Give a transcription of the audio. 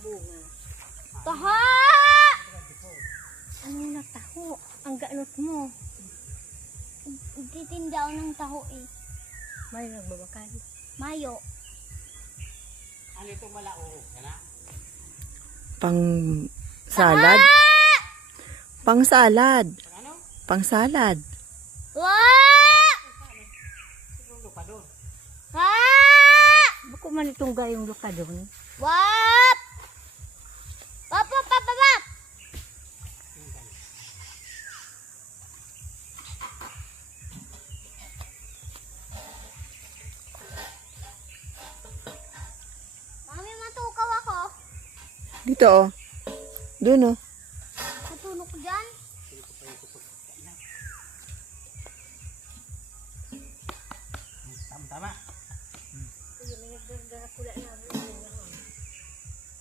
bunga. Taho! Ano na taho? Ang ganot mo. Titinda ako ng taho eh. May nagbabakal. Mayo. Ano itong malao? Yan na? Pang salad. Pang salad. Ano? Pang salad. Wah! Itong lupa doon. Ha! Bako man itong gayong luka doon. Wap! Wap, wap, wap, wap, wap! Mami, matukaw ako. Dito oh. Doon oh.